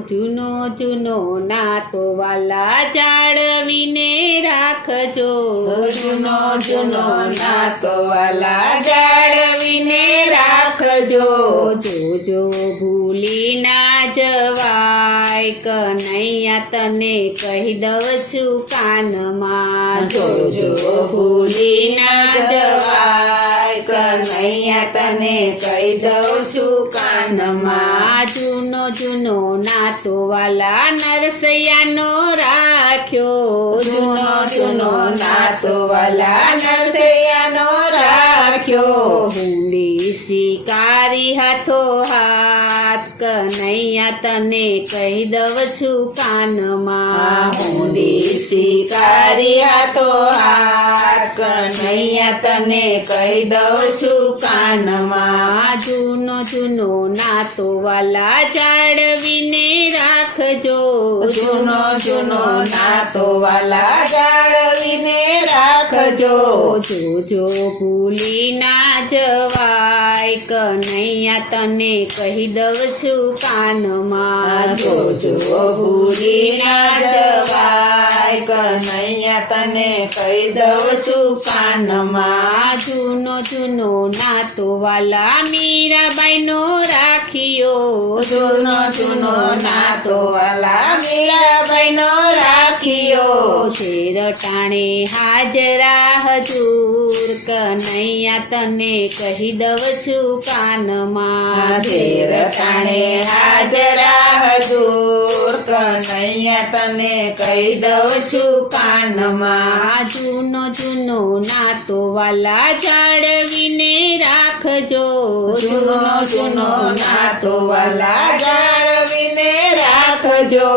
જૂનો જૂનો નાતો વાલા જાળવીને રાખજો, જૂનો જૂનો નાતો વાલા જાળવીને રાખજો. જોજો ભૂલી ના જવાય, કનૈયા તને કહી દઉં છું કાનમાં. જોજો ભૂલી ના જવાય, કનૈયા તને કહી દઉં છું કાનમાં. જૂનો જૂનો નાતો વાલા નરસૈયાનો રાખ્યો, જૂનો જૂનો નાતો વાલા નરસૈયાનો રાખ્યો. હુંડી શિકારી હાથો હાથ, કનૈયા તને કહી દઉં છું કાનમાં. હુંડી શિકારી હાથો હાથ, કનૈયા તને કહી દઉં છું કાનમાં. જૂનો જૂનો નાતો વાલા જાળવીને રાખજો, જૂનો જૂનો નાતો વાલા જાળવીને રાખજો. જોજો ભૂલી ના જવાય, કનૈયા તને કહી દઉં છું કાનમાં. જોજો ભૂલી ના જવાય, કનૈયા તને કહી દઉં છું કાનમાં. જૂનો જૂનો નાતો વાલા મીરાબાઈનો રાખ્યો, જૂનો જૂનો નાતો વાલા મીરાબાઈનો રાખ્યો. શેર ટાણે હાજરા હજૂર, કનૈયા તને કહી દઉં છું કાનમાં. શેર ટાણે હાજરા હજૂર, કનૈયા તને કહી દઉં છું કાનમાં. જૂનો જૂનો નાતો વાલા જાળવીને રાખજો, જૂનો જૂનો નાતો વાલા જાળવીને રાખજો.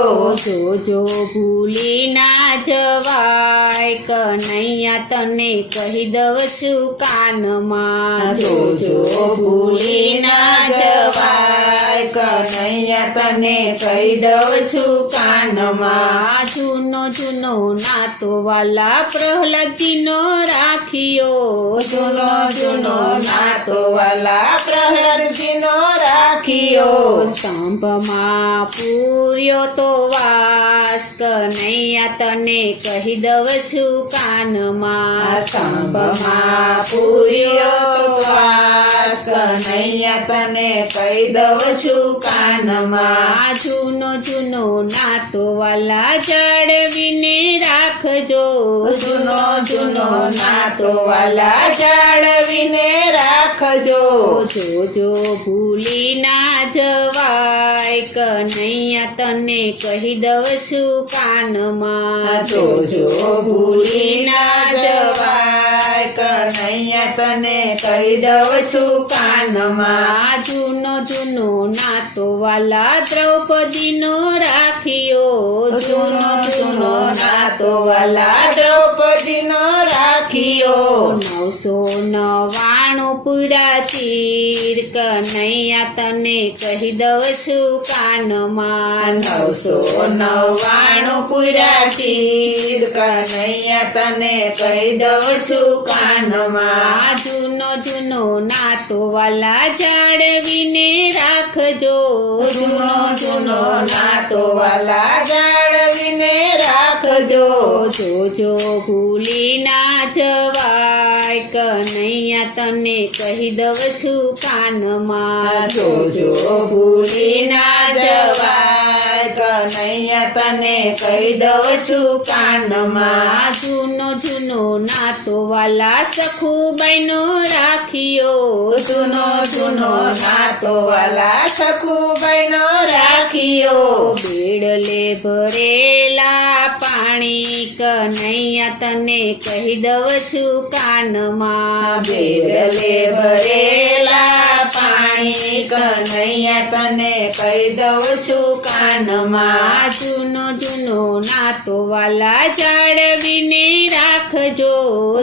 જોજો ભૂલી ના જવાય, કનૈયા તને કહી દઉં છું કાનમાં. જોજો ભૂલી ના જવાય, કનૈયા તને કહી દઉં છું કાનમાં. જૂનો જૂનો નાતો વાલા પ્રહલાદજીનો રાખ્યો, જૂનો જૂનો નાતો વાલા પ્રહલાદજીનો રાખ્યો. સ્તંભમાં પૂર્યો તો વાસ, કનૈયા તને કહી દઉં છું કાનમાં. સ્તંભમાં પૂર્યો વાસ, કનૈયા તને કહી દઉં છું કાનમાં. જૂનો જૂનો નાતો વાલા જાળવીને રાખજો, જૂનો જૂનો નાતો વાલા જાળવીને રાખજો. જોજો ભૂલી ના જવાય, કનૈયા તને કહી દઉં છું કાનમાં. જોજો ભૂલી ના જવાય, કનૈયા તને કહી દઉં છું કાનમાં. જૂનો જૂનો નાતો વાલા દ્રૌપદીનો રાખ્યો, જૂનો જૂનો નાતો વાલા દ્રૌપદીનો રાખ્યો. 999 પૂરા ચીર, કનૈયા તને કહી દઉં છું કાનમાં. 999 પૂરા ચીર, કનૈયા તને કહી દઉં છું કાનમાં. જૂનો જૂનો નાતો વાલા જાળવીને રાખજો, જૂનો જૂનો નાતો વાલા જાળવીને રાખજો. જોજો ભૂલી ના જવાય, કનૈયા તને કહી દઉં છું કાનમાં. જોજો ભૂલી ના જવાય, કનૈયા તને કહી દઉં છું કાનમાં. જૂનો જૂનો નાતો વાલા સખુબાઈનો રાખ્યો, જૂનો જૂનો નાતો વાલા સખુબાઈનો રાખ્યો. બેડલે ભરેલા પાણી, કનૈયા તને કહી દઉં છું કાનમાં. બેડલે ભરેલા પાણી, કનૈયા તને કહી દઉં છું કાનમાં. જૂનો જૂનો નાતો વાલા જાળવીને રાખજો,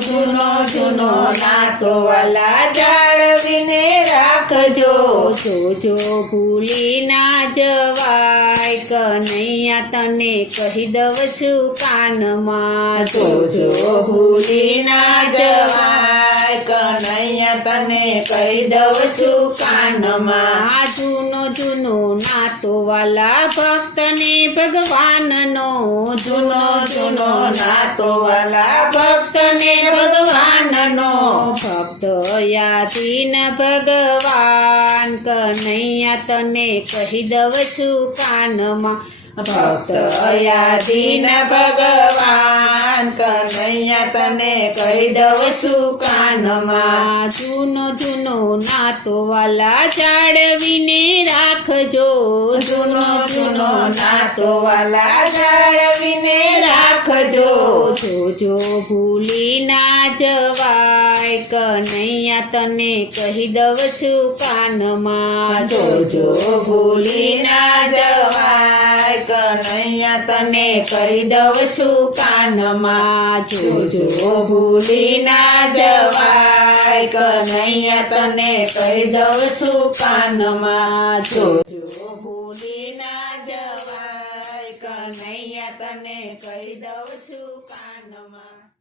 જૂનો જૂનો નાતો વાલા જાળવીને રાખજો. જોજો ભૂલી ના જવાય, કનૈયા તને કહી દઉં છું કાનમાં. જોજો ભૂલી ના જવાય, કનૈયા તને કહી દઉં છું કાનમાં. જૂનો જૂનો નાતો વાલા વાલા ભક્તને ભગવાનનો જૂનો જૂનો નાતો વાલા ભક્તને ભગવાનનો ભક્ત યાદીન ભગવાન કનૈયા તને કહી દઉં છું કાનમાં ભક્ત યાદીન ભગવાન કનૈયા તને કહી દઉં છું કાનમાં જૂનો જૂનો નાતો વાલા જાળવીને રાખજો જૂનો જૂનો નાતો વાલા જાળવીને રાખજો જોજો ભૂલી ના જવાય કનૈયા તને કહી દઉં છું કાનમાં જોજો ભૂલી ના જવાય કનૈયા તને કહી દઉં છું કાનમાં જોજો ભૂલી ના જવાય કનૈયા તને કહી દઉં છું કાનમાં જોજો ભૂલી ના જવાય કનૈયા તને કહી દઉં છું કાનમાં